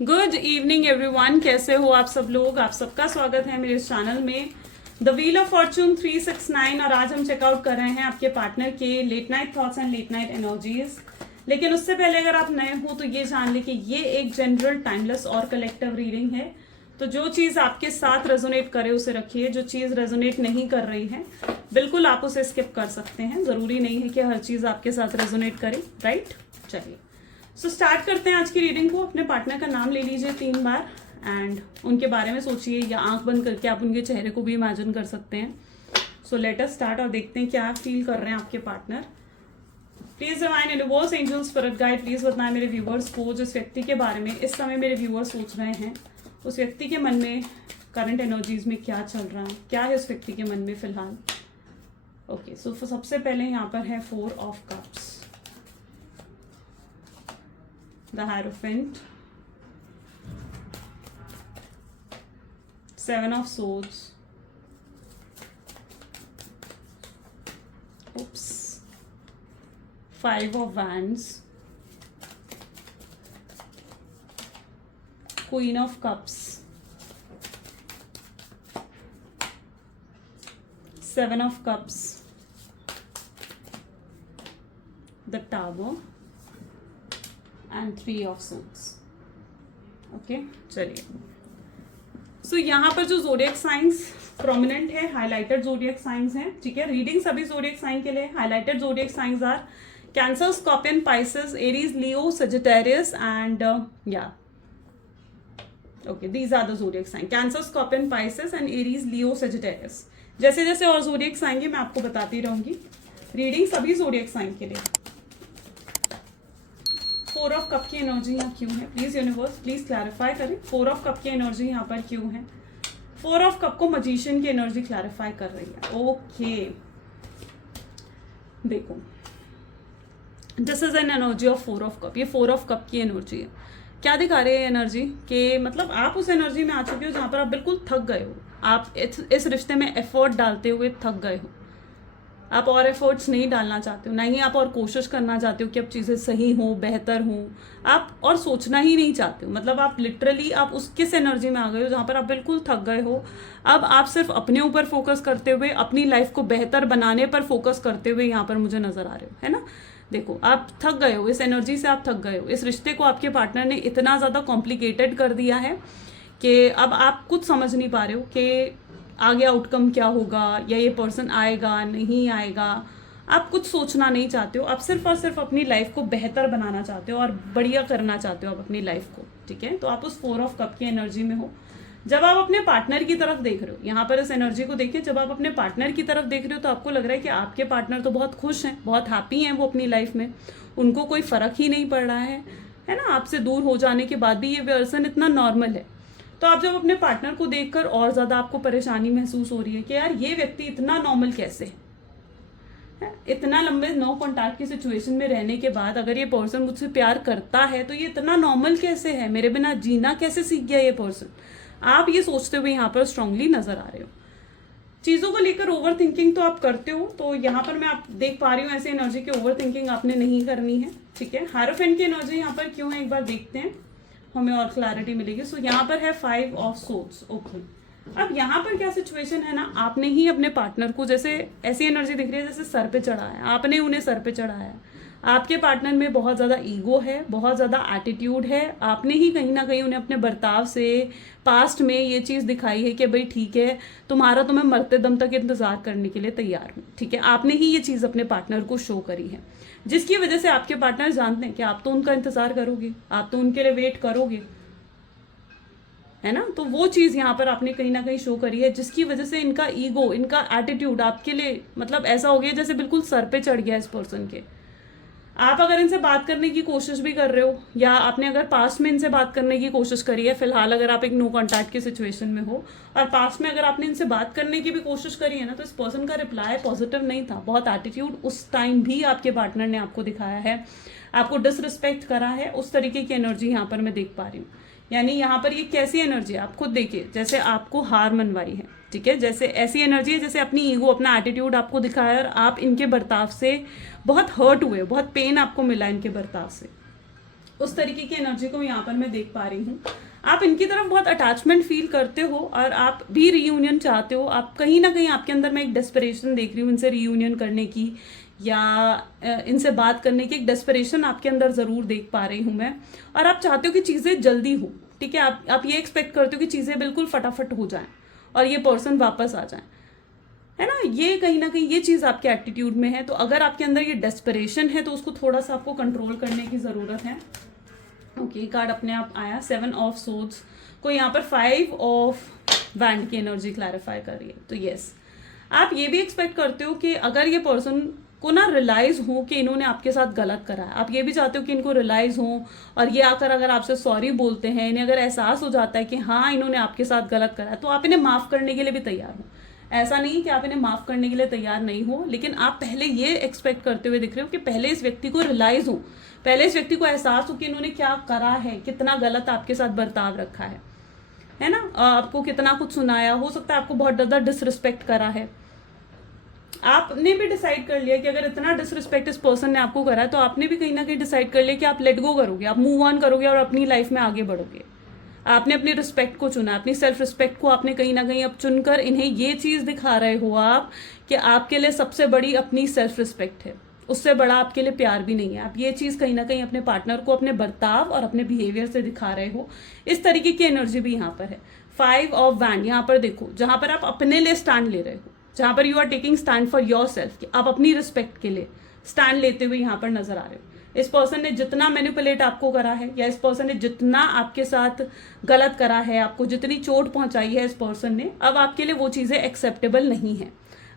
Good evening everyone, कैसे हो आप सब लोग। आप सबका स्वागत है मेरे चैनल में द व्हील ऑफ फॉर्चून 369। और आज हम चेकआउट कर रहे हैं आपके पार्टनर के late night thoughts and late night energies. लेकिन उससे पहले अगर आप नए हो तो ये जान ले कि ये एक जनरल टाइमलेस और कलेक्टिव रीडिंग है। तो जो चीज़ आपके साथ रेजोनेट करे उसे रखिए, जो चीज़ रेजोनेट नहीं कर रही है बिल्कुल आप उसे स्किप कर सकते हैं। ज़रूरी नहीं है कि हर चीज़ आपके साथ रेजोनेट करे, राइट। चलिए स्टार्ट करते हैं आज की रीडिंग को। अपने पार्टनर का नाम ले लीजिए 3 बार एंड उनके बारे में सोचिए, या आंख बंद करके आप उनके चेहरे को भी इमेजिन कर सकते हैं। सो लेट अस स्टार्ट और देखते हैं क्या फील कर रहे हैं आपके partner. Please divine universe angels spirit guide please बताएं मेरे व्यूवर्स को जिस व्यक्ति के बारे में इस समय मेरे व्यूवर्स सोच रहे हैं, उस व्यक्ति के मन में करंट एनर्जीज में क्या चल रहा है, क्या है उस व्यक्ति के मन में फिलहाल। ओके सो सबसे पहले यहाँ पर है 4 of cups, the Hierophant, 7 of Swords, oops, 5 of Wands, Queen of Cups, 7 of Cups, the Tower and 3 of swords. Okay चलिए सो यहाँ पर जो जोडियक साइंस प्रोमिनेंट है, हाईलाइटेड जोडियक साइंस हैं, ठीक है। रीडिंग सभी जोडियक साइन के लिए। Highlighted zodiac signs are Cancer, Scorpion, Pisces, Aries, Leo, Sagittarius and या okay these are the zodiac sign. Cancer, Scorpion, Pisces and Aries, Leo, Sagittarius. जैसे जैसे और जोडियक साइन मैं आपको बताती रहूंगी। रीडिंग सभी जोडियक साइन के लिए। 4 ऑफ कप की एनर्जी यहाँ क्यों है, प्लीज यूनिवर्स प्लीज क्लैरिफाई करें। 4 ऑफ कप की एनर्जी यहाँ पर क्यों है। 4 ऑफ कप को मजिशियन की एनर्जी क्लैरिफाई कर रही है। ओके देखो this is an energy of 4 of cup. ये 4 ऑफ कप की एनर्जी है। क्या दिखा रही है एनर्जी कि मतलब आप उस एनर्जी में आ चुके हो जहां पर आप बिल्कुल थक गए हो। आप इस रिश्ते में एफर्ट डालते हुए थक गए हो। आप और एफर्ट्स नहीं डालना चाहते हो, ना ही आप और कोशिश करना चाहते हो कि अब चीज़ें सही हो, बेहतर हो। आप और सोचना ही नहीं चाहते हो। मतलब आप लिटरली आप उस किस एनर्जी में आ गए हो जहाँ पर आप बिल्कुल थक गए हो। अब आप सिर्फ अपने ऊपर फोकस करते हुए, अपनी लाइफ को बेहतर बनाने पर फोकस करते हुए यहाँ पर मुझे नजर आ रहे हो, है ना। देखो आप थक गए हो, इस एनर्जी से आप थक गए हो। इस रिश्ते को आपके पार्टनर ने इतना ज़्यादा कॉम्प्लिकेटेड कर दिया है कि अब आप कुछ समझ नहीं पा रहे हो कि आगे आउटकम क्या होगा, या ये पर्सन आएगा नहीं आएगा। आप कुछ सोचना नहीं चाहते हो। आप सिर्फ और सिर्फ अपनी लाइफ को बेहतर बनाना चाहते हो और बढ़िया करना चाहते हो आप अपनी लाइफ को, ठीक है। तो आप उस 4 ऑफ कप की एनर्जी में हो। जब आप अपने पार्टनर की तरफ देख रहे हो, यहाँ पर इस एनर्जी को देखिए, जब आप अपने पार्टनर की तरफ देख रहे हो तो आपको लग रहा है कि आपके पार्टनर तो बहुत खुश हैं, बहुत हैप्पी हैं वो अपनी लाइफ में। उनको कोई फर्क ही नहीं पड़ रहा है ना। आपसे दूर हो जाने के बाद भी ये पर्सन इतना नॉर्मल है। तो आप जब अपने पार्टनर को देखकर और ज़्यादा आपको परेशानी महसूस हो रही है कि यार ये व्यक्ति इतना नॉर्मल कैसे है। इतना लंबे नो कॉन्टैक्ट की सिचुएशन में रहने के बाद अगर ये पर्सन मुझसे प्यार करता है तो ये इतना नॉर्मल कैसे है, मेरे बिना जीना कैसे सीख गया ये पर्सन। आप ये सोचते हुए यहाँ पर स्ट्रांगली नजर आ रहे हो। चीज़ों को लेकर ओवर थिंकिंग तो आप करते हो, तो यहाँ पर मैं आप देख पा रही हूँ ऐसी एनर्जी की ओवर थिंकिंग आपने नहीं करनी है, ठीक है। हायरोफेंट की एनर्जी यहाँ पर क्यों है एक बार देखते हैं, हमें और क्लैरिटी मिलेगी। सो यहाँ पर है 5 ऑफ सोर्ड्स। ओके अब यहाँ पर क्या सिचुएशन है ना, आपने ही अपने पार्टनर को, जैसे ऐसी एनर्जी दिख रही है जैसे सर पे चढ़ाया है, आपने उन्हें सर पे चढ़ाया है। आपके पार्टनर में बहुत ज़्यादा ईगो है, बहुत ज़्यादा एटीट्यूड है। आपने ही कहीं ना कहीं उन्हें अपने बर्ताव से पास्ट में ये चीज़ दिखाई है कि भाई ठीक है तुम्हारा तो मैं मरते दम तक इंतज़ार करने के लिए तैयार हूँ, ठीक है। आपने ही ये चीज़ अपने पार्टनर को शो करी है, जिसकी वजह से आपके पार्टनर जानते हैं कि आप तो उनका इंतज़ार करोगे, आप तो उनके लिए वेट करोगे, है ना। तो वो चीज़ यहाँ पर आपने कहीं ना कहीं शो करी है, जिसकी वजह से इनका ईगो, इनका एटीट्यूड आपके लिए मतलब ऐसा हो गया जैसे बिल्कुल सर पे चढ़ गया इस पर्सन के। आप अगर इनसे बात करने की कोशिश भी कर रहे हो, या आपने अगर पास्ट में इनसे बात करने की कोशिश करी है, फिलहाल अगर आप एक नो कॉन्टैक्ट की सिचुएशन में हो और पास्ट में अगर आपने इनसे बात करने की भी कोशिश करी है ना, तो इस पर्सन का रिप्लाई पॉजिटिव नहीं था। बहुत एटीट्यूड उस टाइम भी आपके पार्टनर ने आपको दिखाया है, आपको डिसरिस्पेक्ट करा है। उस तरीके की एनर्जी यहाँ पर मैं देख पा रही हूँ। यानी यहाँ पर ये कैसी एनर्जी है आप खुद देखिए, जैसे आपको हार मनवाई है, ठीक है। जैसे ऐसी एनर्जी है जैसे अपनी ईगो, अपना एटीट्यूड आपको दिखाया और आप इनके बर्ताव से बहुत हर्ट हुए, बहुत पेन आपको मिला इनके बर्ताव से। उस तरीके की एनर्जी को यहाँ पर मैं देख पा रही हूँ। आप इनकी तरफ बहुत अटैचमेंट फील करते हो और आप भी रीयूनियन चाहते हो। आप कहीं ना कहीं आपके अंदर मैं एक डेस्परेशन देख रही हूँ इनसे रीयूनियन करने की, या इनसे बात करने की एक डेस्परेशन आपके अंदर ज़रूर देख पा रही हूँ मैं। और आप चाहते हो कि चीज़ें जल्दी हो, ठीक है। आप ये एक्सपेक्ट करते हो कि चीज़ें बिल्कुल फटाफट हो जाएं और ये पर्सन वापस आ जाए, है ना। ये कहीं ना कहीं ये चीज़ आपके एटीट्यूड में है। तो अगर आपके अंदर ये डेस्परेशन है तो उसको थोड़ा सा आपको कंट्रोल करने की ज़रूरत है। ओके, कार्ड अपने आप आया 7 ऑफ सोर्ड्स को यहाँ पर 5 ऑफ वैंड की एनर्जी क्लैरिफाई कर रही है। तो यस, आप ये भी एक्सपेक्ट करते हो कि अगर ये पर्सन को ना रियलाइज हो कि इन्होंने आपके साथ गलत करा है, आप ये भी चाहते हो कि इनको रियलाइज हो और ये आकर अगर आपसे सॉरी बोलते हैं, इन्हें अगर एहसास हो जाता है कि हाँ इन्होंने आपके साथ गलत करा है, तो आप इन्हें माफ़ करने के लिए भी तैयार हो। ऐसा नहीं कि आप इन्हें माफ़ करने के लिए तैयार नहीं हो, लेकिन आप पहले ये एक्सपेक्ट करते हुए दिख रहे हो कि पहले इस व्यक्ति को रियलाइज हो, पहले इस व्यक्ति को एहसास हो कि इन्होंने क्या करा है, कितना गलत आपके साथ बर्ताव रखा है ना। आपको कितना कुछ सुनाया, हो सकता है आपको बहुत ज़्यादा डिसरिस्पेक्ट करा है। आपने भी डिसाइड कर लिया कि अगर इतना डिसरिस्पेक्ट इस पर्सन ने आपको करा है, तो आपने भी कहीं ना कहीं डिसाइड कर लिया कि आप लेट गो करोगे, आप मूव ऑन करोगे और अपनी लाइफ में आगे बढ़ोगे। आपने अपनी रिस्पेक्ट को चुना, अपनी सेल्फ रिस्पेक्ट को आपने कहीं ना कहीं अब चुनकर इन्हें ये चीज़ दिखा रहे हो आप कि आपके लिए सबसे बड़ी अपनी सेल्फ रिस्पेक्ट है, उससे बड़ा आपके लिए प्यार भी नहीं है। आप ये चीज़ कहीं ना कहीं अपने पार्टनर को अपने बर्ताव और अपने बिहेवियर से दिखा रहे हो। इस तरीके की एनर्जी भी यहाँ पर है। 5 ऑफ वैंड यहाँ पर देखो, जहाँ पर आप अपने लिए स्टैंड ले रहे हो, जहाँ पर you are taking stand for yourself, कि आप अपनी रिस्पेक्ट के लिए स्टैंड लेते हुए यहाँ पर नजर आ रहे हो। इस पर्सन ने जितना मैनिपुलेट आपको करा है, या इस पर्सन ने जितना आपके साथ गलत करा है, आपको जितनी चोट पहुंचाई है इस पर्सन ने, अब आपके लिए वो चीज़ें एक्सेप्टेबल नहीं है।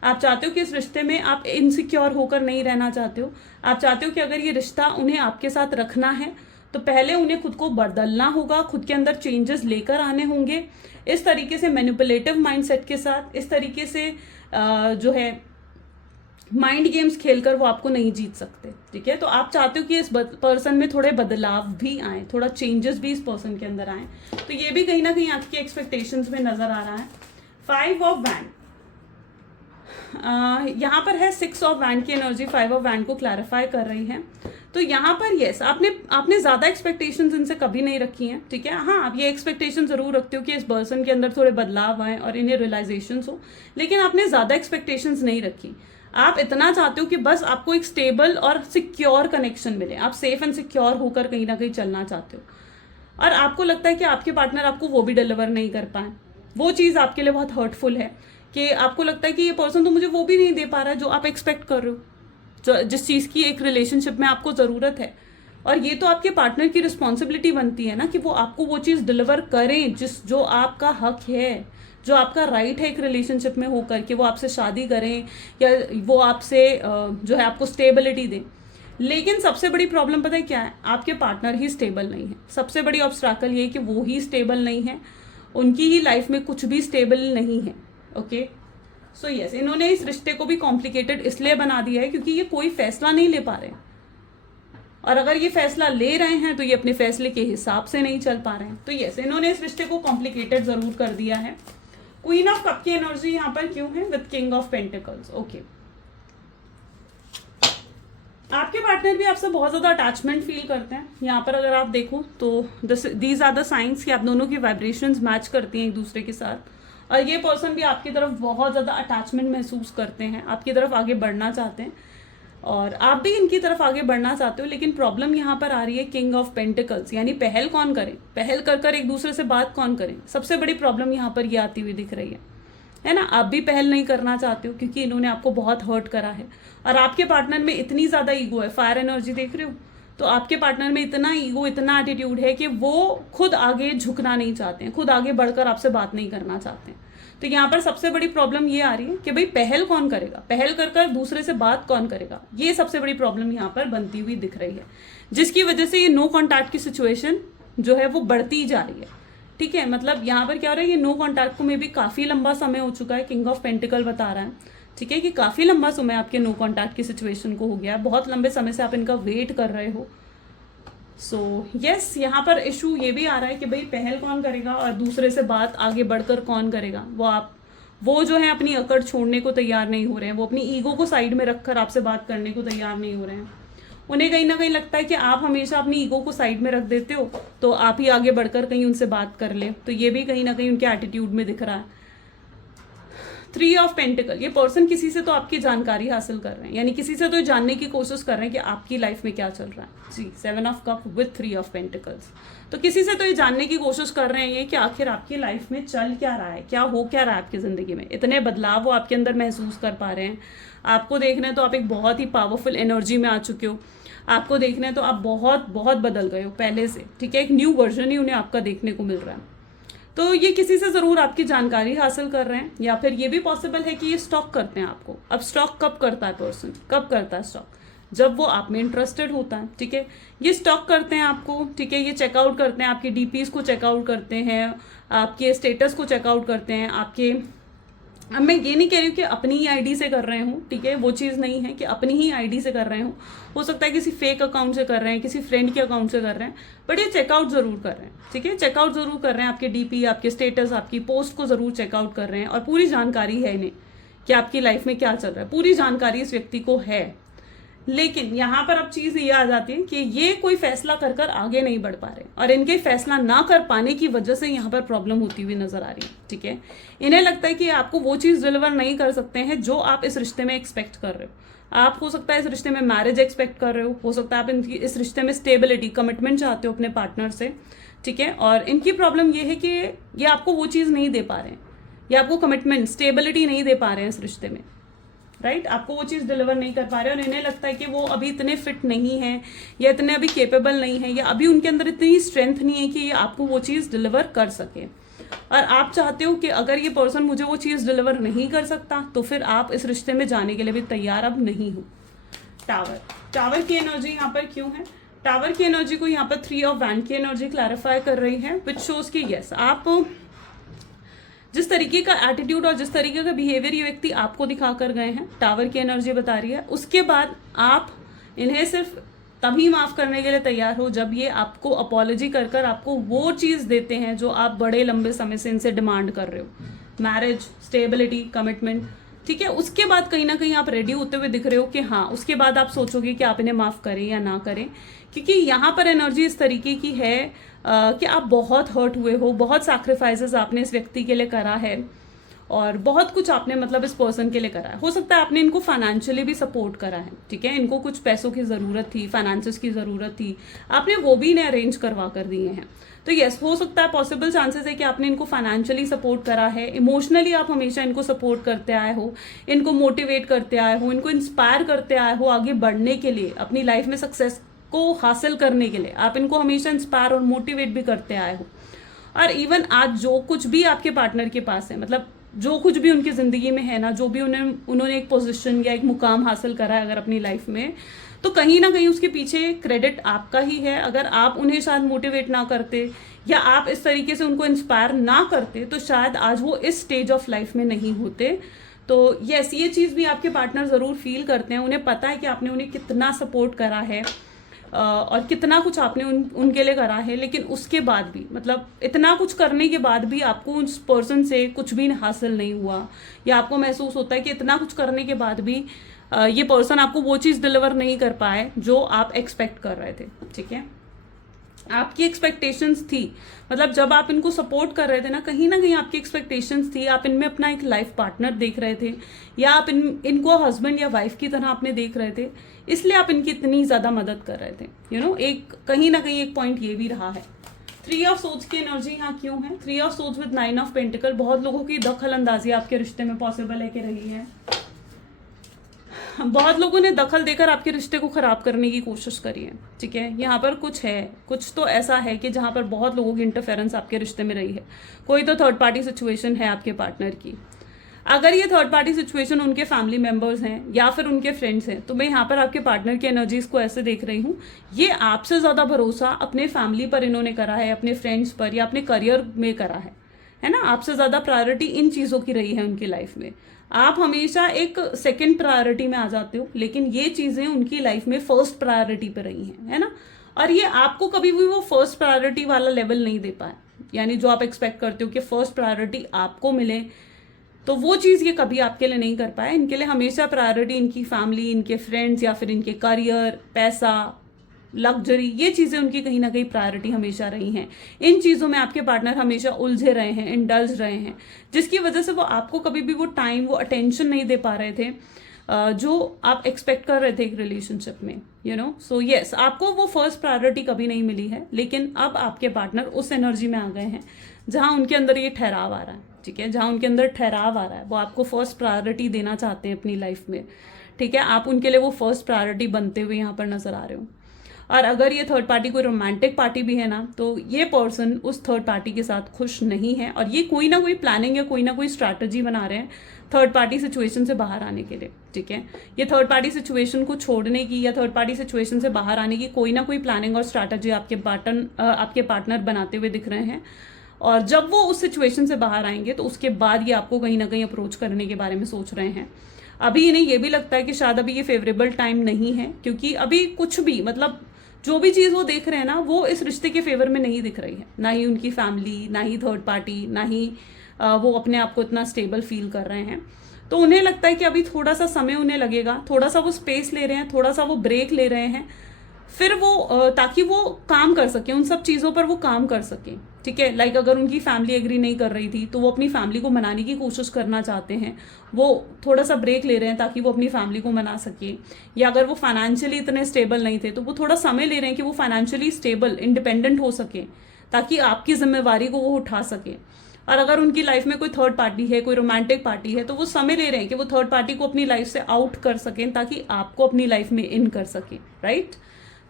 आप चाहते हो कि इस रिश्ते में आप इनसिक्योर होकर नहीं रहना चाहते हो। आप चाहते हो कि अगर ये रिश्ता उन्हें आपके साथ रखना है तो पहले उन्हें खुद को बदलना होगा, खुद के अंदर चेंजेस लेकर आने होंगे। इस तरीके से मैनिपुलेटिव माइंडसेट के साथ, इस तरीके से जो है माइंड गेम्स खेलकर वो आपको नहीं जीत सकते, ठीक है। तो आप चाहते हो कि इस पर्सन में थोड़े बदलाव भी आए, थोड़ा चेंजेस भी इस पर्सन के अंदर आए। तो ये भी कहीं ना कहीं आपकी एक्सपेक्टेशंस में नजर आ रहा है। 5 ऑफ वैंड यहाँ पर है 6 ऑफ वैंड की एनर्जी 5 ऑफ वैंड को क्लैरिफाई कर रही है। तो यहाँ पर यस, आपने ज़्यादा एक्सपेक्टेशंस इनसे कभी नहीं रखी हैं, ठीक है। हाँ, आप ये एक्सपेक्टेशन ज़रूर रखते हो कि इस पर्सन के अंदर थोड़े बदलाव आए और इन्हें रियलाइजेशंस हो, लेकिन आपने ज़्यादा एक्सपेक्टेशंस नहीं रखी। आप इतना चाहते हो कि बस आपको एक स्टेबल और सिक्योर कनेक्शन मिले, आप सेफ एंड सिक्योर होकर कहीं ना कहीं चलना चाहते हो। और आपको लगता है कि आपके पार्टनर आपको वो भी डिलीवर नहीं कर पाए, वो चीज़ आपके लिए बहुत हर्टफुल है कि आपको लगता है कि ये पर्सन तो मुझे वो भी नहीं दे पा रहा है जो आप एक्सपेक्ट कर रहे हो, जो जिस चीज़ की एक रिलेशनशिप में आपको ज़रूरत है। और ये तो आपके पार्टनर की रिस्पॉन्सिबिलिटी बनती है ना कि वो आपको वो चीज़ डिलीवर करें जो आपका हक है, जो आपका राइट है एक रिलेशनशिप में होकर, कि वो आपसे शादी करें या वो आपसे जो है आपको स्टेबिलिटी दें। लेकिन सबसे बड़ी प्रॉब्लम पता है क्या है, आपके पार्टनर ही स्टेबल नहीं है। सबसे बड़ी ऑब्स्ट्रैकल ये है कि वो ही स्टेबल नहीं है, उनकी ही लाइफ में कुछ भी स्टेबल नहीं है। ओके, सो यस, इन्होंने इस रिश्ते को भी कॉम्प्लिकेटेड इसलिए बना दिया है क्योंकि ये कोई फैसला नहीं ले पा रहे हैं, और अगर ये फैसला ले रहे हैं तो ये अपने फैसले के हिसाब से नहीं चल पा रहे हैं। तो यस, इन्होंने इस रिश्ते को कॉम्प्लिकेटेड जरूर कर दिया है। क्वीन ऑफ कप की एनर्जी यहाँ पर क्यों है with king of pentacles. Okay, आपके पार्टनर भी आपसे बहुत ज़्यादा अटैचमेंट फील करते हैं। यहाँ पर अगर आप देखो तो दीज आर द साइंस कि आप दोनों की वाइब्रेशंस मैच करती हैं एक दूसरे के साथ, और ये पर्सन भी आपकी तरफ बहुत ज़्यादा अटैचमेंट महसूस करते हैं, आपकी तरफ आगे बढ़ना चाहते हैं और आप भी इनकी तरफ आगे बढ़ना चाहते हो। लेकिन प्रॉब्लम यहाँ पर आ रही है किंग ऑफ पेंटिकल्स, यानी पहल कौन करे, पहल कर कर एक दूसरे से बात कौन करे। सबसे बड़ी प्रॉब्लम यहाँ पर ये आती हुई दिख रही है ना। आप भी पहल नहीं करना चाहते हो क्योंकि इन्होंने आपको बहुत हर्ट करा है, और आपके पार्टनर में इतनी ज़्यादा ईगो है, फायर एनर्जी देख रहे हो, तो आपके पार्टनर में इतना ईगो, इतना एटीट्यूड है कि वो खुद आगे झुकना नहीं चाहते हैं, खुद आगे बढ़कर आपसे बात नहीं करना चाहते हैं। तो यहाँ पर सबसे बड़ी प्रॉब्लम ये आ रही है कि भाई पहल कौन करेगा, पहल कर कर दूसरे से बात कौन करेगा, ये सबसे बड़ी प्रॉब्लम यहाँ पर बनती हुई दिख रही है, जिसकी वजह से ये नो कॉन्टैक्ट की सिचुएशन जो है वो बढ़ती जा रही है। ठीक है, मतलब यहाँ पर क्या हो रहा है, ये नो कॉन्टैक्ट को में भी काफ़ी लंबा समय हो चुका है, किंग ऑफ पेंटिकल बता रहा है, ठीक है, कि काफ़ी लंबा समय आपके नो कॉन्टैक्ट की सिचुएशन को हो गया, बहुत लंबे समय से आप इनका वेट कर रहे हो। सो यस, यहाँ पर इशू ये भी आ रहा है कि भाई पहल कौन करेगा और दूसरे से बात आगे बढ़कर कौन करेगा। वो जो है अपनी अकड़ छोड़ने को तैयार नहीं हो रहे हैं, वो अपनी ईगो को साइड में रखकर आपसे बात करने को तैयार नहीं हो रहे हैं। उन्हें कहीं ना कहीं लगता है कि आप हमेशा अपनी ईगो को साइड में रख देते हो, तो आप ही आगे बढ़कर कहीं उनसे बात कर ले, तो ये भी कहीं ना कहीं उनके एटीट्यूड में दिख रहा है। 3 ऑफ पेंटिकल, ये पर्सन किसी से तो आपकी जानकारी हासिल कर रहे हैं, यानी किसी से तो जानने की कोशिश कर रहे हैं कि आपकी लाइफ में क्या चल रहा है। जी 7 of cup with 3 of pentacles, तो किसी से तो ये जानने की कोशिश कर रहे हैं कि आखिर आपकी लाइफ में चल क्या रहा है, क्या हो क्या रहा है आपकी ज़िंदगी में। इतने बदलाव वो आपके अंदर महसूस कर पा रहे हैं। आपको देखना है तो आप एक बहुत ही पावरफुल एनर्जी में आ चुके हो। आपको देखना है तो आप बहुत बहुत बदल गए हो पहले से, ठीक है। एक न्यू वर्जन ही उन्हें आपका देखने को मिल रहा है। तो ये किसी से ज़रूर आपकी जानकारी हासिल कर रहे हैं, या फिर ये भी पॉसिबल है कि ये स्टॉक करते हैं आपको। अब स्टॉक कब करता है पर्सन, कब करता है स्टॉक? जब वो आप में इंटरेस्टेड होता है, ठीक है। ये स्टॉक करते हैं आपको, ठीक है। ये चेकआउट करते हैं, आपके डीपीज को चेकआउट करते हैं, आपके स्टेटस को चेकआउट करते हैं, आपके, अब मैं ये नहीं कह रही हूँ कि अपनी ही आईडी से कर रहे हूँ, ठीक है। वो चीज़ नहीं है कि अपनी ही आईडी से कर रहे हूँ, हो सकता है किसी फेक अकाउंट से कर रहे हैं, किसी फ्रेंड के अकाउंट से कर रहे हैं, बट ये चेकआउट ज़रूर कर रहे हैं, ठीक है। चेकआउट ज़रूर कर रहे हैं, आपके डीपी, आपके स्टेटस, आपकी पोस्ट को ज़रूर चेकआउट कर रहे हैं, और पूरी जानकारी है इन्हें कि आपकी लाइफ में क्या चल रहा है। पूरी जानकारी इस व्यक्ति को है। लेकिन यहाँ पर अब चीज़ ये आ जाती है कि ये कोई फैसला कर कर आगे नहीं बढ़ पा रहे, और इनके फैसला ना कर पाने की वजह से यहाँ पर प्रॉब्लम होती हुई नजर आ रही है, ठीक है। इन्हें लगता है कि आपको वो चीज़ डिलीवर नहीं कर सकते हैं जो आप इस रिश्ते में एक्सपेक्ट कर रहे हो। आप हो सकता है इस रिश्ते में मैरिज एक्सपेक्ट कर रहे हो सकता है आप इनकी इस रिश्ते में स्टेबिलिटी, कमिटमेंट चाहते हो अपने पार्टनर से, ठीक है। और इनकी प्रॉब्लम ये है कि ये आपको वो चीज़ नहीं दे पा रहे हैं, ये आपको कमिटमेंट, स्टेबिलिटी नहीं दे पा रहे हैं इस रिश्ते में, राइट। आपको वो चीज़ डिलीवर नहीं कर पा रहे, और इन्हें लगता है कि वो अभी इतने फिट नहीं है, या इतने अभी केपेबल नहीं है, या अभी उनके अंदर इतनी स्ट्रेंथ नहीं है कि ये आपको वो चीज़ डिलीवर कर सके। और आप चाहते हो कि अगर ये पर्सन मुझे वो चीज़ डिलीवर नहीं कर सकता, तो फिर आप इस रिश्ते में जाने के लिए भी तैयार अब नहीं हो। टावर, टावर की एनर्जी यहाँ पर क्यों है? टावर की एनर्जी को यहाँ पर 3 ऑफ वैंड की एनर्जी क्लैरिफाई कर रही है, विच शोज कि यस, आप जिस तरीके का एटीट्यूड और जिस तरीके का बिहेवियर ये व्यक्ति आपको दिखा कर गए हैं, टावर की एनर्जी बता रही है, उसके बाद आप इन्हें सिर्फ तभी माफ़ करने के लिए तैयार हो जब ये आपको अपॉलॉजी कर कर आपको वो चीज़ देते हैं जो आप बड़े लंबे समय से इनसे डिमांड कर रहे हो, मैरिज, स्टेबिलिटी, कमिटमेंट, ठीक है। उसके बाद कहीं ना कहीं आप रेडी होते हुए दिख रहे हो कि हाँ, उसके बाद आप सोचोगे कि आप इन्हें माफ़ करें या ना करें, क्योंकि यहाँ पर एनर्जी इस तरीके की है कि आप बहुत हर्ट हुए हो, बहुत सैक्रिफाइसेस आपने इस व्यक्ति के लिए करा है, और बहुत कुछ आपने मतलब इस पर्सन के लिए करा है। हो सकता है आपने इनको फाइनेंशियली भी सपोर्ट करा है, ठीक है। इनको कुछ पैसों की ज़रूरत थी, फाइनेंसेस की ज़रूरत थी, आपने वो भी इन्हें अरेंज करवा कर दिए हैं। तो यस, हो सकता है, पॉसिबल चांसेस है कि आपने इनको फाइनेंशियली सपोर्ट करा है, इमोशनली आप हमेशा इनको सपोर्ट करते आए हो, इनको मोटिवेट करते आए हो, इनको इंस्पायर करते आए हो आगे बढ़ने के लिए, अपनी लाइफ में सक्सेस को हासिल करने के लिए आप इनको हमेशा इंस्पायर और मोटिवेट भी करते आए हो। और इवन आज जो कुछ भी आपके पार्टनर के पास है, मतलब जो कुछ भी उनकी ज़िंदगी में है ना, जो भी उन्होंने एक पोजीशन या एक मुकाम हासिल करा है अगर अपनी लाइफ में, तो कहीं ना कहीं उसके पीछे क्रेडिट आपका ही है। अगर आप उन्हें शायद मोटिवेट ना करते या आप इस तरीके से उनको इंस्पायर ना करते, तो शायद आज वो इस स्टेज ऑफ लाइफ में नहीं होते। तो यस, ये चीज़ भी आपके पार्टनर ज़रूर फील करते हैं। उन्हें पता है कि आपने उन्हें कितना सपोर्ट करा है और कितना कुछ आपने उनके लिए करा है, लेकिन उसके बाद भी, मतलब इतना कुछ करने के बाद भी आपको उस पर्सन से कुछ भी हासिल नहीं हुआ, या आपको महसूस होता है कि इतना कुछ करने के बाद भी ये पर्सन आपको वो चीज़ डिलीवर नहीं कर पाए जो आप एक्सपेक्ट कर रहे थे, ठीक है। आपकी एक्सपेक्टेशंस थी, मतलब जब आप इनको सपोर्ट कर रहे थे ना कहीं आपकी एक्सपेक्टेशंस थी, आप इनमें अपना एक लाइफ पार्टनर देख रहे थे, या आप इनको हस्बैंड या वाइफ की तरह आपने देख रहे थे, इसलिए आप इनकी इतनी ज़्यादा मदद कर रहे थे। एक कहीं ना कहीं एक पॉइंट ये भी रहा है। 3 ऑफ सोच की एनर्जी यहाँ क्यों है? 3 ऑफ सोच विद 9 ऑफ पेंटिकल। बहुत लोगों की दखल अंदाजी आपके रिश्ते में पॉसिबल है कि रही है। बहुत लोगों ने दखल देकर आपके रिश्ते को खराब करने की कोशिश करी है, ठीक है। यहाँ पर कुछ है, कुछ तो ऐसा है कि जहाँ पर बहुत लोगों की इंटरफेरेंस आपके रिश्ते में रही है। कोई तो थर्ड पार्टी सिचुएशन है आपके पार्टनर की। अगर ये थर्ड पार्टी सिचुएशन उनके फैमिली मेंबर्स हैं या फिर उनके फ्रेंड्स हैं, तो मैं यहाँ पर आपके पार्टनर की एनर्जीज को ऐसे देख रही हूँ, ये आपसे ज़्यादा भरोसा अपने फैमिली पर इन्होंने करा है, अपने फ्रेंड्स पर या अपने करियर में करा है ना। आपसे ज़्यादा प्रायोरिटी इन चीज़ों की रही है उनकी लाइफ में। आप हमेशा एक सेकंड प्रायोरिटी में आ जाते हो, लेकिन ये चीज़ें उनकी लाइफ में फर्स्ट प्रायोरिटी पे रही हैं, है ना। और ये आपको कभी भी वो फर्स्ट प्रायोरिटी वाला लेवल नहीं दे पाए, यानी जो आप एक्सपेक्ट करते हो कि फर्स्ट प्रायोरिटी आपको मिले, तो वो चीज़ ये कभी आपके लिए नहीं कर पाए। इनके लिए हमेशा प्रायोरिटी इनकी फैमिली, इनके फ्रेंड्स या फिर इनके करियर, पैसा, लग्जरी, ये चीज़ें उनकी कहीं ना कहीं प्रायोरिटी हमेशा रही हैं। इन चीज़ों में आपके पार्टनर हमेशा उलझे रहे हैं, इंडल्ज रहे हैं, जिसकी वजह से वो आपको कभी भी वो टाइम, वो अटेंशन नहीं दे पा रहे थे जो आप एक्सपेक्ट कर रहे थे एक रिलेशनशिप में, यू नो। सो यस, आपको वो फर्स्ट प्रायोरिटी कभी नहीं मिली है, लेकिन अब आपके पार्टनर उस एनर्जी में आ गए हैं जहाँ उनके अंदर ये ठहराव आ रहा है, ठीक है, जहाँ उनके अंदर ठहराव आ रहा है, वो आपको फर्स्ट प्रायोरिटी देना चाहते हैं अपनी लाइफ में, ठीक है। आप उनके लिए वो फर्स्ट प्रायोरिटी बनते हुए यहाँ पर नजर आ रहे हो। और अगर ये थर्ड पार्टी कोई रोमांटिक पार्टी भी है ना, तो ये पर्सन उस थर्ड पार्टी के साथ खुश नहीं है, और ये कोई ना कोई प्लानिंग या कोई ना कोई स्ट्रैटेजी बना रहे हैं थर्ड पार्टी सिचुएशन से बाहर आने के लिए, ठीक है। ये थर्ड पार्टी सिचुएशन को छोड़ने की या थर्ड पार्टी सिचुएशन से बाहर आने की कोई ना कोई प्लानिंग और स्ट्रैटेजी आपके पार्टनर बनाते हुए दिख रहे हैं। और जब वो उस सिचुएशन से बाहर आएंगे तो उसके बाद ये आपको कहीं ना कहीं अप्रोच करने के बारे में सोच रहे हैं। अभी इन्हें ये भी लगता है कि शायद अभी ये फेवरेबल टाइम नहीं है, क्योंकि अभी कुछ भी, मतलब जो भी चीज़ वो देख रहे हैं ना, वो इस रिश्ते के फेवर में नहीं दिख रही है। ना ही उनकी फैमिली, ना ही थर्ड पार्टी, ना ही वो अपने आप को इतना स्टेबल फील कर रहे हैं। तो उन्हें लगता है कि अभी थोड़ा सा समय उन्हें लगेगा, थोड़ा सा वो स्पेस ले रहे हैं, थोड़ा सा वो ब्रेक ले रहे हैं, फिर वो ताकि वो काम कर सके, उन सब चीज़ों पर वो काम कर सके, ठीक है। लाइक अगर उनकी फैमिली एग्री नहीं कर रही थी तो वो अपनी फैमिली को मनाने की कोशिश करना चाहते हैं, वो थोड़ा सा ब्रेक ले रहे हैं ताकि वो अपनी फैमिली को मना सके। या अगर वो फाइनेंशियली इतने स्टेबल नहीं थे तो वो थोड़ा समय ले रहे हैं कि वो फाइनेंशियली स्टेबल, इंडिपेंडेंट हो सके, ताकि आपकी जिम्मेवारी को वो उठा सके। और अगर उनकी लाइफ में कोई थर्ड पार्टी है, कोई रोमांटिक पार्टी है, तो वो समय ले रहे हैं कि वो थर्ड पार्टी को अपनी लाइफ से आउट कर सकें ताकि आपको अपनी लाइफ में इन कर सके, राइट।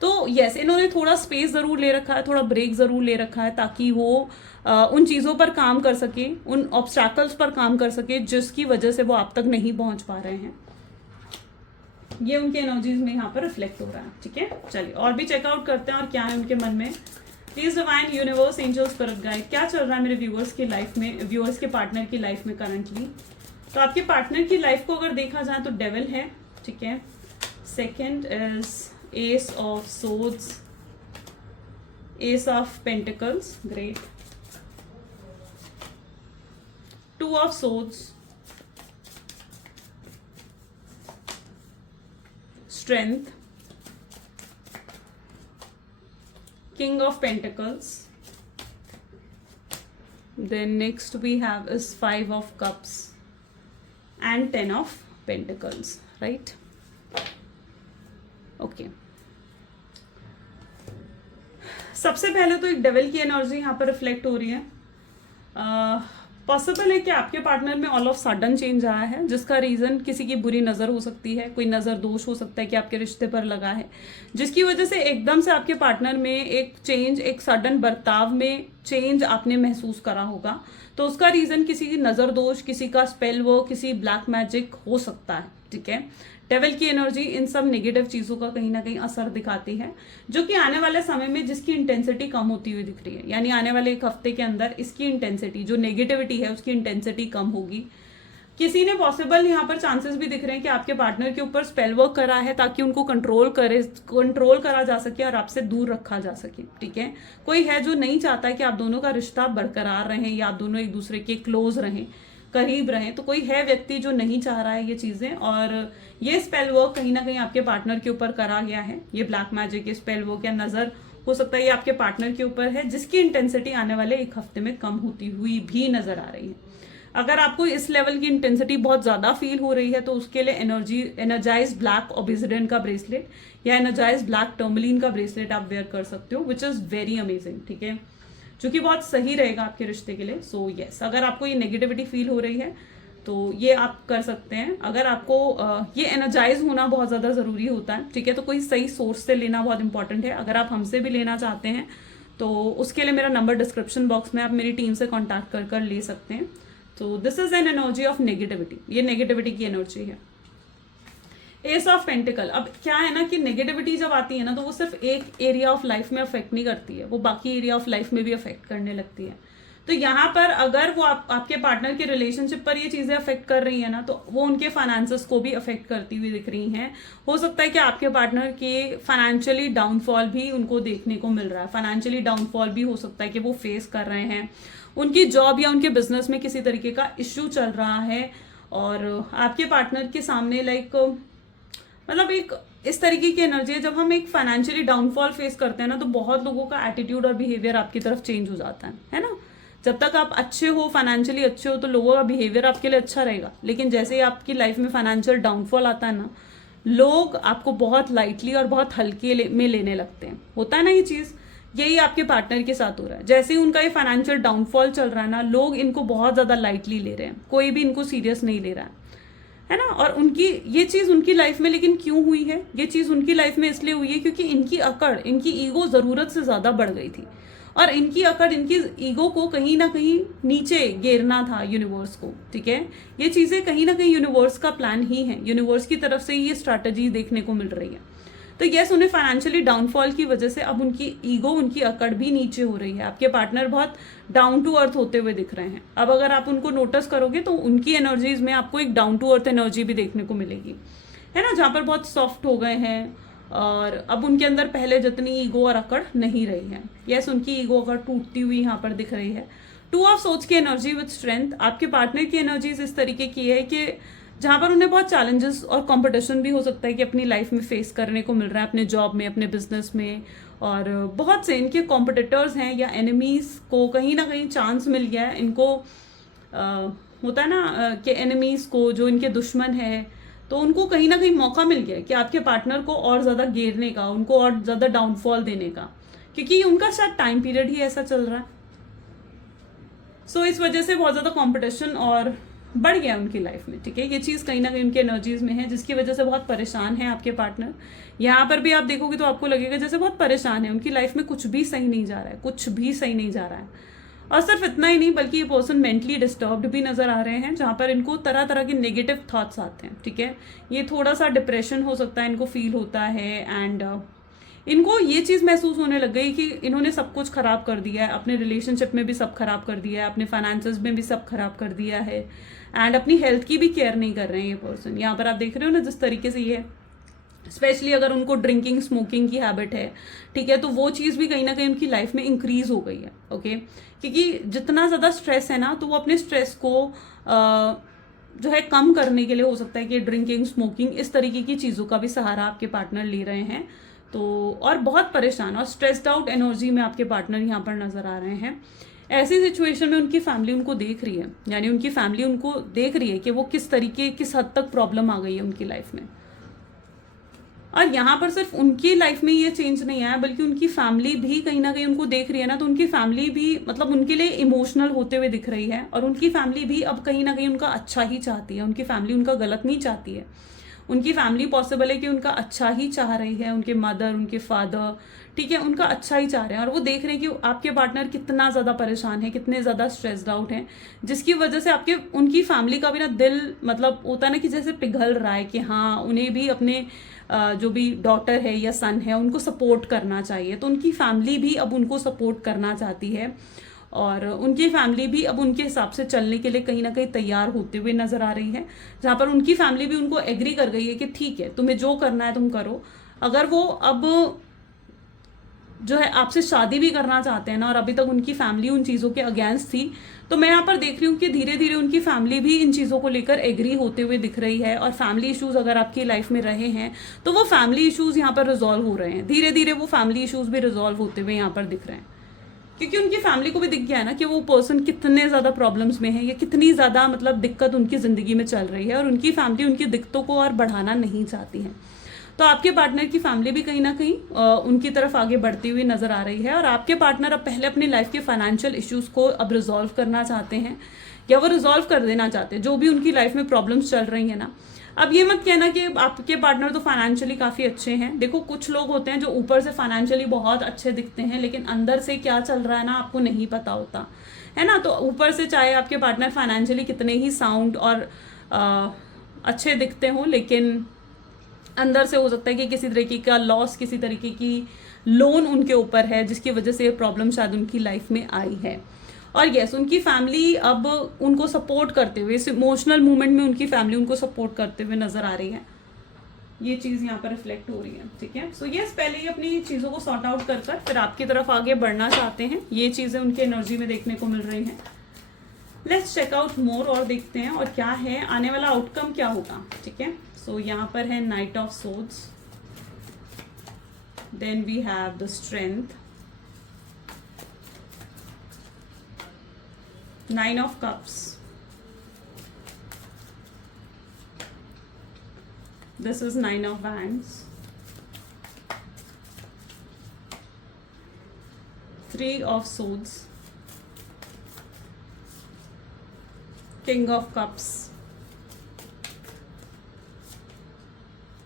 तो यस, इन्होंने थोड़ा स्पेस ज़रूर ले रखा है, थोड़ा ब्रेक ज़रूर ले रखा है, ताकि वो उन चीज़ों पर काम कर सके, उन ऑब्स्टैकल्स पर काम कर सके जिसकी वजह से वो आप तक नहीं पहुंच पा रहे हैं। ये उनके एनर्जीज में यहाँ पर रिफ्लेक्ट हो रहा है, ठीक है। चलिए और भी चेकआउट करते हैं और क्या है उनके मन में। Please divine, universe, angels, spirit guide, क्या चल रहा है मेरे व्यूअर्स की लाइफ में, व्यूअर्स के पार्टनर की लाइफ में करंटली। तो आपके पार्टनर की लाइफ को अगर देखा जाए तो डेविल है, ठीक है। Second is Ace of Swords, Ace of Pentacles, great. Two of Swords, Strength, King of Pentacles. Then next we have is Five of Cups and Ten of Pentacles, right? Okay. सबसे पहले तो एक devil की energy यहाँ पर reflect हो रही है। पॉसिबल है कि आपके पार्टनर में ऑल ऑफ सडन चेंज आया है, जिसका रीज़न किसी की बुरी नज़र हो सकती है, कोई नज़र दोष हो सकता है कि आपके रिश्ते पर लगा है, जिसकी वजह से एकदम से आपके पार्टनर में एक चेंज, एक सडन बर्ताव में चेंज आपने महसूस करा होगा। तो उसका रीज़न किसी की नज़र दोष, किसी का स्पेल वर्क, किसी ब्लैक मैजिक हो सकता है, ठीक है। डेविल की एनर्जी इन सब नेगेटिव चीज़ों का कहीं ना कहीं असर दिखाती है, जो कि आने वाले समय में जिसकी इंटेंसिटी कम होती हुई दिख रही है। यानी आने वाले एक हफ्ते के अंदर इसकी इंटेंसिटी, जो नेगेटिविटी है उसकी इंटेंसिटी कम होगी। किसी ने पॉसिबल यहाँ पर चांसेस भी दिख रहे हैं कि आपके पार्टनर के ऊपर स्पेल वर्क करा है ताकि उनको कंट्रोल करा जा सके और आपसे दूर रखा जा सके, ठीक है। कोई है जो नहीं चाहता है कि आप दोनों का रिश्ता बरकरार रहे या आप दोनों एक दूसरे के क्लोज रहें, करीब रहें। तो कोई है व्यक्ति जो नहीं चाह रहा है ये चीज़ें, और ये स्पेल वर्क कहीं ना कहीं आपके पार्टनर के ऊपर करा गया है। ये ब्लैक मैजिक, ये स्पेल वर्क या नज़र हो सकता है ये आपके पार्टनर के ऊपर है, जिसकी इंटेंसिटी आने वाले एक हफ्ते में कम होती हुई भी नजर आ रही है। अगर आपको इस लेवल की इंटेंसिटी बहुत ज़्यादा फील हो रही है तो उसके लिए एनर्जाइज ब्लैक ओबिसिडियन का ब्रेसलेट या एनर्जाइज ब्लैक टर्मलिन का ब्रेसलेट आप वेयर कर सकते हो, विच इज़ वेरी अमेजिंग, ठीक है, जो कि बहुत सही रहेगा आपके रिश्ते के लिए। सो यस, अगर आपको ये नेगेटिविटी फील हो रही है तो ये आप कर सकते हैं। अगर आपको ये एनर्जाइज होना बहुत ज़्यादा ज़रूरी होता है, ठीक है, तो कोई सही सोर्स से लेना बहुत इंपॉर्टेंट है। अगर आप हमसे भी लेना चाहते हैं तो उसके लिए मेरा नंबर डिस्क्रिप्शन बॉक्स में, आप मेरी टीम से कॉन्टैक्ट कर ले सकते हैं। तो this is an energy of negativity, ये नेगेटिविटी की एनर्जी है। एस ऑफ पेंटिकल, अब क्या है ना कि नेगेटिविटी जब आती है ना तो वो सिर्फ एक एरिया ऑफ लाइफ में अफेक्ट नहीं करती है, वो बाकी एरिया ऑफ लाइफ में भी अफेक्ट करने लगती है। तो यहाँ पर अगर वो आपके पार्टनर के रिलेशनशिप पर ये चीज़ें अफेक्ट कर रही है ना, तो वो उनके फाइनेंसेस को भी अफेक्ट करती हुई दिख रही हैं। हो सकता है कि आपके पार्टनर के फाइनेंशियली डाउनफॉल भी उनको देखने को मिल रहा है, फाइनेंशियली डाउनफॉल भी हो सकता है कि वो फेस कर रहे हैं। उनकी जॉब या उनके बिजनेस में किसी तरीके का इश्यू चल रहा है, और आपके पार्टनर के सामने लाइक मतलब एक इस तरीके की एनर्जी है। जब हम एक फाइनेंशियली डाउनफॉल फेस करते हैं ना, तो बहुत लोगों का एटीट्यूड और बिहेवियर आपकी तरफ चेंज हो जाता है ना। जब तक आप अच्छे हो, फाइनेंशियली अच्छे हो, तो लोगों का बिहेवियर आपके लिए अच्छा रहेगा, लेकिन जैसे ही आपकी लाइफ में फाइनेंशियल डाउनफॉल आता है ना, लोग आपको बहुत लाइटली और बहुत हल्के में लेने लगते हैं। होता है ना ये चीज़, यही आपके पार्टनर के साथ हो रहा है। जैसे ही उनका ये फाइनेंशियल डाउनफॉल चल रहा है ना, लोग इनको बहुत ज़्यादा लाइटली ले रहे हैं, कोई भी इनको सीरियस नहीं ले रहा है ना। और उनकी ये चीज़ उनकी लाइफ में लेकिन क्यों हुई है? ये चीज़ उनकी लाइफ में इसलिए हुई है क्योंकि इनकी अकड़, इनकी ईगो ज़रूरत से ज़्यादा बढ़ गई थी, और इनकी अकड़, इनकी ईगो को कहीं ना कहीं नीचे गिरना था यूनिवर्स को। ठीक है, ये चीज़ें कहीं ना कहीं यूनिवर्स का प्लान ही है, यूनिवर्स की तरफ से ही ये स्ट्रैटेजी देखने को मिल रही है। तो यस, उन्हें फाइनेंशियली डाउनफॉल की वजह से अब उनकी ईगो, उनकी अकड़ भी नीचे हो रही है। आपके पार्टनर बहुत डाउन टू अर्थ होते हुए दिख रहे हैं। अब अगर आप उनको नोटिस करोगे तो उनकी एनर्जीज में आपको एक डाउन टू अर्थ एनर्जी भी देखने को मिलेगी, है ना, जहाँ पर बहुत सॉफ्ट हो गए हैं, और अब उनके अंदर पहले जितनी ईगो और अकड़ नहीं रही है। यस, उनकी ईगो अकड़ टूटती हुई यहाँ पर दिख रही है। 2 ऑफ सोच की एनर्जी विद स्ट्रेंथ। आपके पार्टनर की एनर्जीज इस तरीके की है कि जहाँ पर उन्हें बहुत चैलेंजेस और कंपटीशन भी हो सकता है कि अपनी लाइफ में फेस करने को मिल रहा है, अपने जॉब में, अपने बिजनेस में, और बहुत से इनके कॉम्पिटिटर्स हैं या एनिमीज को कहीं ना कहीं चांस मिल गया है इनको। होता है ना कि एनिमीज को, जो इनके दुश्मन है, तो उनको कहीं ना कहीं मौका मिल गया है कि आपके पार्टनर को और ज़्यादा घेरने का, उनको और ज़्यादा डाउनफॉल देने का, क्योंकि उनका शायद टाइम पीरियड ही ऐसा चल रहा है। सो इस वजह से बहुत ज़्यादा कॉम्पिटिशन और बढ़ गया उनकी लाइफ में। ठीक है, ये चीज़ कहीं ना कहीं उनकी एनर्जीज में है, जिसकी वजह से बहुत परेशान है आपके पार्टनर। यहाँ पर भी आप देखोगे तो आपको लगेगा जैसे बहुत परेशान है, उनकी लाइफ में कुछ भी सही नहीं जा रहा है, कुछ भी सही नहीं जा रहा है। और सिर्फ इतना ही नहीं, बल्कि ये पर्सन मेंटली डिस्टर्ब्ड भी नजर आ रहे हैं, जहाँ पर इनको तरह तरह के नेगेटिव थॉट्स आते हैं। ठीक है, ये थोड़ा सा डिप्रेशन हो सकता है, इनको फील होता है, एंड इनको ये चीज़ महसूस होने लग गई कि इन्होंने सब कुछ खराब कर दिया है, अपने रिलेशनशिप में भी सब खराब कर दिया है, अपने फाइनेंसेस में भी सब खराब कर दिया है, एंड अपनी हेल्थ की भी केयर नहीं कर रहे हैं ये पर्सन। यहाँ पर आप देख रहे हो ना जिस तरीके से ये, स्पेशली अगर उनको ड्रिंकिंग, स्मोकिंग की हैबिट है, ठीक है, तो वो चीज़ भी कहीं ना कहीं उनकी लाइफ में इंक्रीज हो गई है। ओके, क्योंकि जितना ज़्यादा स्ट्रेस है ना, तो वो अपने स्ट्रेस को जो है कम करने के लिए हो सकता है कि ड्रिंकिंग, स्मोकिंग, इस तरीके की चीज़ों का भी सहारा आपके पार्टनर ले रहे हैं। तो और बहुत परेशान और स्ट्रेस्ड आउट एनर्जी में आपके पार्टनर यहाँ पर नजर आ रहे हैं। ऐसी सिचुएशन में उनकी फैमिली उनको देख रही है, यानी उनकी फैमिली उनको देख रही है कि वो किस तरीके, किस हद तक प्रॉब्लम आ गई है उनकी लाइफ में। और यहाँ पर सिर्फ उनकी लाइफ में ये चेंज नहीं आया, बल्कि उनकी फैमिली भी कहीं ना कहीं उनको देख रही है ना, तो उनकी फैमिली भी मतलब उनके लिए इमोशनल होते हुए दिख रही है, और उनकी फैमिली भी अब कहीं ना कहीं उनका अच्छा ही चाहती है। उनकी फैमिली उनका गलत नहीं चाहती है, उनकी फैमिली पॉसिबल है कि उनका अच्छा ही चाह रही है, उनके मदर, उनके फादर, ठीक है, उनका अच्छा ही चाह रहे हैं, और वो देख रहे हैं कि आपके पार्टनर कितना ज़्यादा परेशान है, कितने ज़्यादा स्ट्रेस्ड आउट हैं, जिसकी वजह से आपके उनकी फैमिली का भी ना दिल मतलब होता है ना कि जैसे पिघल रहा है कि हाँ, उन्हें भी अपने जो भी डॉटर है या सन है उनको सपोर्ट करना चाहिए। तो उनकी फैमिली भी अब उनको सपोर्ट करना चाहती है, और उनकी फैमिली भी अब उनके हिसाब से चलने के लिए कहीं ना कहीं तैयार होते हुए नजर आ रही है, जहाँ पर उनकी फैमिली भी उनको एग्री कर गई है कि ठीक है, तुम्हें जो करना है तुम करो। अगर वो अब जो है आपसे शादी भी करना चाहते हैं ना, और अभी तक उनकी फैमिली उन चीज़ों के अगेंस्ट थी, तो मैं यहाँ पर देख रही हूँ कि धीरे धीरे उनकी फैमिली भी इन चीज़ों को लेकर एग्री होते हुए दिख रही है। और फैमिली इश्यूज अगर आपकी लाइफ में रहे हैं, तो वो फैमिली इश्यूज यहाँ पर रिजॉल्व हो रहे हैं, धीरे धीरे वो फैमिली इश्यूज भी रिजॉल्व होते हुए यहाँ पर दिख रहे हैं, क्योंकि उनकी फैमिली को भी दिख गया है ना कि वो पर्सन कितने ज़्यादा प्रॉब्लम्स में है, या कितनी ज़्यादा मतलब दिक्कत उनकी ज़िंदगी में चल रही है, और उनकी फैमिली उनकी दिक्कतों को और बढ़ाना नहीं चाहती है। तो आपके पार्टनर की फैमिली भी कहीं ना कहीं उनकी तरफ आगे बढ़ती हुई नजर आ रही है, और आपके पार्टनर अब पहले अपनी लाइफ के फाइनेंशियल इश्यूज को अब रिजॉल्व करना चाहते हैं, या वो रिजॉल्व कर देना चाहते हैं जो भी उनकी लाइफ में प्रॉब्लम्स चल रही है ना। अब ये मत कहना कि आपके पार्टनर तो फाइनेंशियली काफ़ी अच्छे हैं। देखो, कुछ लोग होते हैं जो ऊपर से फाइनेंशियली बहुत अच्छे दिखते हैं, लेकिन अंदर से क्या चल रहा है ना आपको नहीं पता होता है ना। तो ऊपर से चाहे आपके पार्टनर फाइनेंशियली कितने ही साउंड और अच्छे दिखते हों, लेकिन अंदर से हो सकता है कि किसी तरीके का लॉस, किसी तरीके की लोन उनके ऊपर है, जिसकी वजह से ये प्रॉब्लम शायद उनकी लाइफ में आई है। और यस, उनकी फैमिली अब उनको सपोर्ट करते हुए, इस इमोशनल मूवमेंट में उनकी फैमिली उनको सपोर्ट करते हुए नजर आ रही है। ये चीज़ यहाँ पर रिफ्लेक्ट हो रही है, ठीक है। सो यस, पहले ही अपनी चीज़ों को सॉर्ट आउट कर फिर आपकी तरफ आगे बढ़ना चाहते हैं, ये चीज़ें उनकी एनर्जी में देखने को मिल रही हैं। लेट्स चेक आउट मोर और देखते हैं और क्या है आने वाला आउटकम क्या होगा, ठीक है। सो यहाँ पर है knight of swords, then we have the strength, nine of cups, this is nine of wands, three of swords, king of cups,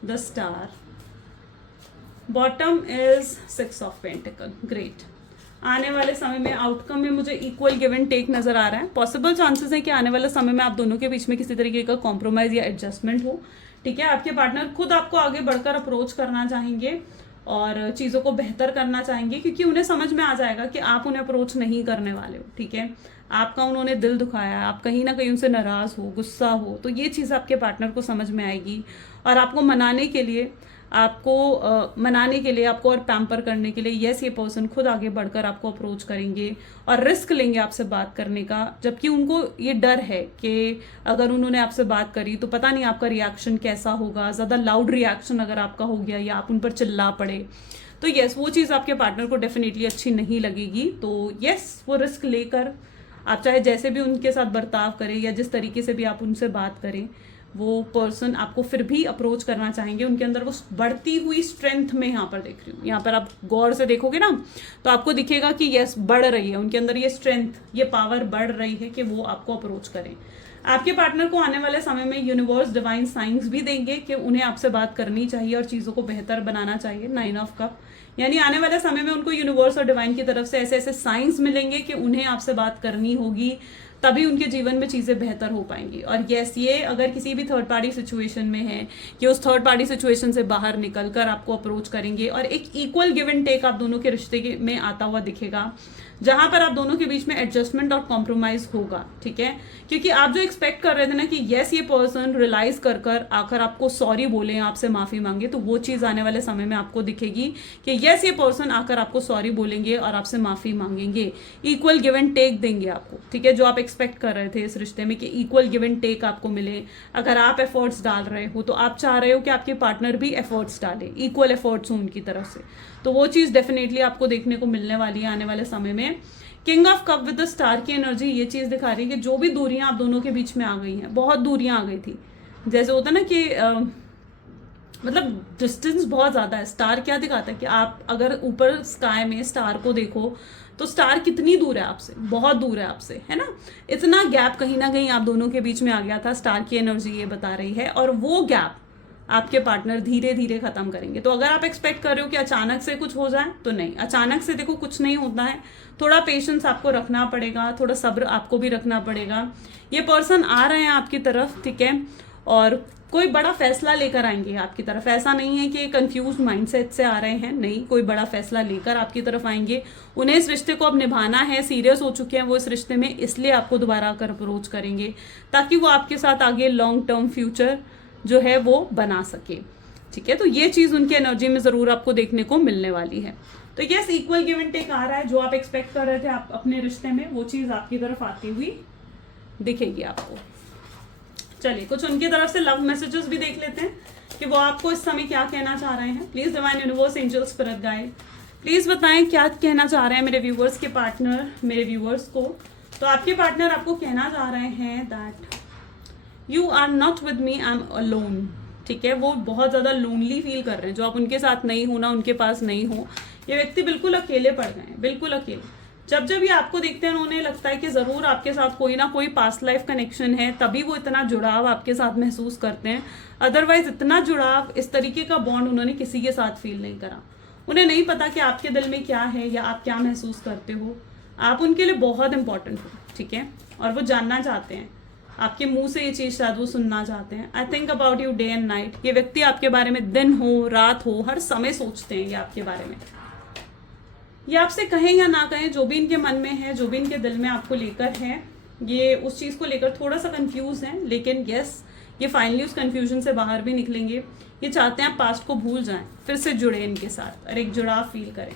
the star, bottom is six of pentacle. great. आने वाले समय में आउटकम में मुझे equal give and take नजर आ रहा है। Possible chances है कि आने वाले समय में आप दोनों के बीच में किसी तरीके का कॉम्प्रोमाइज या एडजस्टमेंट हो, ठीक है। आपके पार्टनर खुद आपको आगे बढ़कर अप्रोच करना चाहेंगे और चीज़ों को बेहतर करना चाहेंगे, क्योंकि उन्हें समझ में आ जाएगा कि आप उन्हें अप्रोच नहीं करने वाले हो, ठीक है। आपका उन्होंने दिल दुखाया, आप कहीं ना कहीं उनसे नाराज़ हो, गुस्सा हो, तो ये चीज़ आपके पार्टनर को समझ में आएगी और आपको मनाने के लिए आपको और पैम्पर करने के लिए यस ये पर्सन खुद आगे बढ़कर आपको अप्रोच करेंगे और रिस्क लेंगे आपसे बात करने का, जबकि उनको ये डर है कि अगर उन्होंने आपसे बात करी तो पता नहीं आपका रिएक्शन कैसा होगा, ज़्यादा लाउड रिएक्शन अगर आपका हो गया या आप उन पर चिल्ला पड़े तो यस वो चीज़ आपके पार्टनर को डेफिनेटली अच्छी नहीं लगेगी। तो यस वो रिस्क लेकर आप चाहे जैसे भी उनके साथ बर्ताव करें या जिस तरीके से भी आप उनसे बात करें, वो पर्सन आपको फिर भी अप्रोच करना चाहेंगे। उनके अंदर वो बढ़ती हुई स्ट्रेंथ में यहाँ पर देख रही हूँ, यहाँ पर आप गौर से देखोगे ना तो आपको दिखेगा कि यस बढ़ रही है उनके अंदर ये स्ट्रेंथ, ये पावर बढ़ रही है कि वो आपको अप्रोच करें। आपके पार्टनर को आने वाले समय में यूनिवर्स डिवाइन साइंस भी देंगे कि उन्हें आपसे बात करनी चाहिए और चीज़ों को बेहतर बनाना चाहिए। नाइन ऑफ कप यानी आने वाले समय में उनको यूनिवर्स और डिवाइन की तरफ से ऐसे ऐसे साइंस मिलेंगे कि उन्हें आपसे बात करनी होगी, तभी उनके जीवन में चीज़ें बेहतर हो पाएंगी। और यस ये अगर किसी भी थर्ड पार्टी सिचुएशन में है कि उस थर्ड पार्टी सिचुएशन से बाहर निकल कर आपको अप्रोच करेंगे और एक इक्वल गिव एंड टेक आप दोनों के रिश्ते में आता हुआ दिखेगा, जहां पर आप दोनों के बीच में एडजस्टमेंट और कॉम्प्रोमाइज होगा, ठीक है। क्योंकि आप जो एक्सपेक्ट कर रहे थे ना कि यस ये पर्सन रियलाइज कर आकर आपको सॉरी बोले, आपसे माफी मांगे, तो वो चीज़ आने वाले समय में आपको दिखेगी कि यस ये पर्सन आकर आपको सॉरी बोलेंगे और आपसे माफी मांगेंगे, इक्वल गिव एंड टेक देंगे आपको, ठीक है। जो आप एक्सपेक्ट कर रहे थे इस रिश्ते में कि इक्वल गिव एंड टेक आपको मिले, अगर आप एफर्ट्स डाल रहे हो तो आप चाह रहे हो कि आपके पार्टनर भी एफर्ट्स डाले, इक्वल एफर्ट्स हो उनकी तरफ से, तो वो चीज़ डेफिनेटली आपको देखने को मिलने वाली है आने वाले समय में। King of cup with the star की एनर्जी ये चीज़ दिखा रही है कि जो भी दूरियां आप दोनों के बीच में आ गई हैं, बहुत दूरियां आ गई थी, जैसे होता ना कि मतलब डिस्टेंस बहुत ज़्यादा है। स्टार क्या दिखाता है कि आप अगर ऊपर स्काई में स्टार को देखो तो स्टार कितनी दूर है आपसे, बहुत दूर है आपसे, है ना। इतना गैप कहीं ना कहीं आप दोनों के बीच में आ गया था, स्टार की एनर्जी ये बता रही है, और वो गैप आपके पार्टनर धीरे धीरे खत्म करेंगे। तो अगर आप एक्सपेक्ट कर रहे हो कि अचानक से कुछ हो जाए, तो नहीं, अचानक से देखो कुछ नहीं होता है, थोड़ा पेशेंस आपको रखना पड़ेगा, थोड़ा सब्र आपको भी रखना पड़ेगा। ये पर्सन आ रहे हैं आपकी तरफ, ठीक है, और कोई बड़ा फैसला लेकर आएंगे आपकी तरफ। ऐसा नहीं है कि कंफ्यूज माइंडसेट से आ रहे हैं, नहीं, कोई बड़ा फैसला लेकर आपकी तरफ आएंगे। उन्हें इस रिश्ते को अब निभाना है, सीरियस हो चुके हैं वो इस रिश्ते में, इसलिए आपको दोबारा आकर अप्रोच करेंगे ताकि वो आपके साथ आगे लॉन्ग टर्म फ्यूचर जो है वो बना सके, ठीक है। तो ये चीज़ उनकी एनर्जी में ज़रूर आपको देखने को मिलने वाली है। तो yes equal give and take आ रहा है, जो आप एक्सपेक्ट कर रहे थे आप अपने रिश्ते में, वो चीज़ आपकी तरफ आती हुई दिखेगी आपको। चलिए कुछ उनकी तरफ से लव मैसेजेस भी देख लेते हैं कि वो आपको इस समय क्या कहना चाह रहे हैं। Please divine universe angel spirit guide please बताएं क्या कहना चाह रहे हैं मेरे व्यूवर्स के पार्टनर, मेरे व्यूवर्स को। तो आपके पार्टनर आपको कहना चाह रहे हैं that you are not with me, I am alone, ठीक है। वो बहुत ज़्यादा लोनली फील कर रहे हैं, जो आप उनके साथ नहीं हो ना, उनके पास नहीं हो, ये व्यक्ति बिल्कुल अकेले पड़ गए हैं, बिल्कुल अकेले। जब जब ये आपको देखते हैं उन्हें लगता है कि ज़रूर आपके साथ कोई ना कोई पास्ट लाइफ कनेक्शन है, तभी वो इतना जुड़ाव आपके साथ महसूस करते हैं। अदरवाइज इतना जुड़ाव, इस तरीके का बॉन्ड उन्होंने किसी के साथ फील नहीं करा। उन्हें नहीं पता कि आपके दिल में क्या है या आप क्या महसूस करते हो। आप उनके लिए बहुत इंपॉर्टेंट हो, ठीक है, और वो जानना चाहते हैं, आपके मुंह से ये चीज़ शायद वो सुनना चाहते हैं। I think about you day and night. ये व्यक्ति आपके बारे में दिन हो रात हो हर समय सोचते हैं ये आपके बारे में। ये आपसे कहें या ना कहें, जो भी इनके मन में है, जो भी इनके दिल में आपको लेकर है, ये उस चीज़ को लेकर थोड़ा सा कंफ्यूज हैं, लेकिन यस ये फाइनली उस कन्फ्यूजन से बाहर भी निकलेंगे। ये चाहते हैं आप पास्ट को भूल जाएं, फिर से जुड़े इनके साथ और एक जुड़ाव फील करें,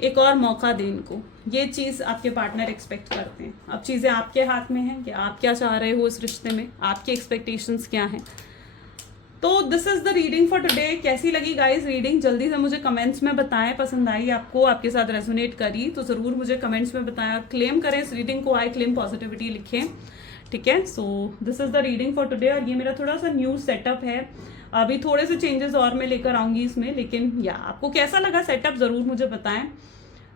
एक और मौका दें इनको। ये चीज़ आपके पार्टनर एक्सपेक्ट करते हैं। अब चीज़ें आपके हाथ में हैं कि आप क्या चाह रहे हो इस रिश्ते में, आपके एक्सपेक्टेशंस क्या हैं। तो this is the reading for today. कैसी लगी गाइज रीडिंग, जल्दी से मुझे कमेंट्स में बताएं। पसंद आई आपको, आपके साथ रेजोनेट करी तो ज़रूर मुझे कमेंट्स में बताएं। और क्लेम करें इस रीडिंग को, आई क्लेम पॉजिटिविटी लिखें, ठीक है। सो this is the reading for today. और ये मेरा थोड़ा सा न्यू सेटअप है, अभी थोड़े से चेंजेस और मैं लेकर आऊँगी इसमें, लेकिन या आपको कैसा लगा सेटअप ज़रूर मुझे बताएं।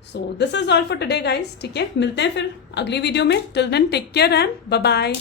So this is all for today guys, ठीक है। मिलते हैं फिर अगली वीडियो में। Till then take care and bye bye.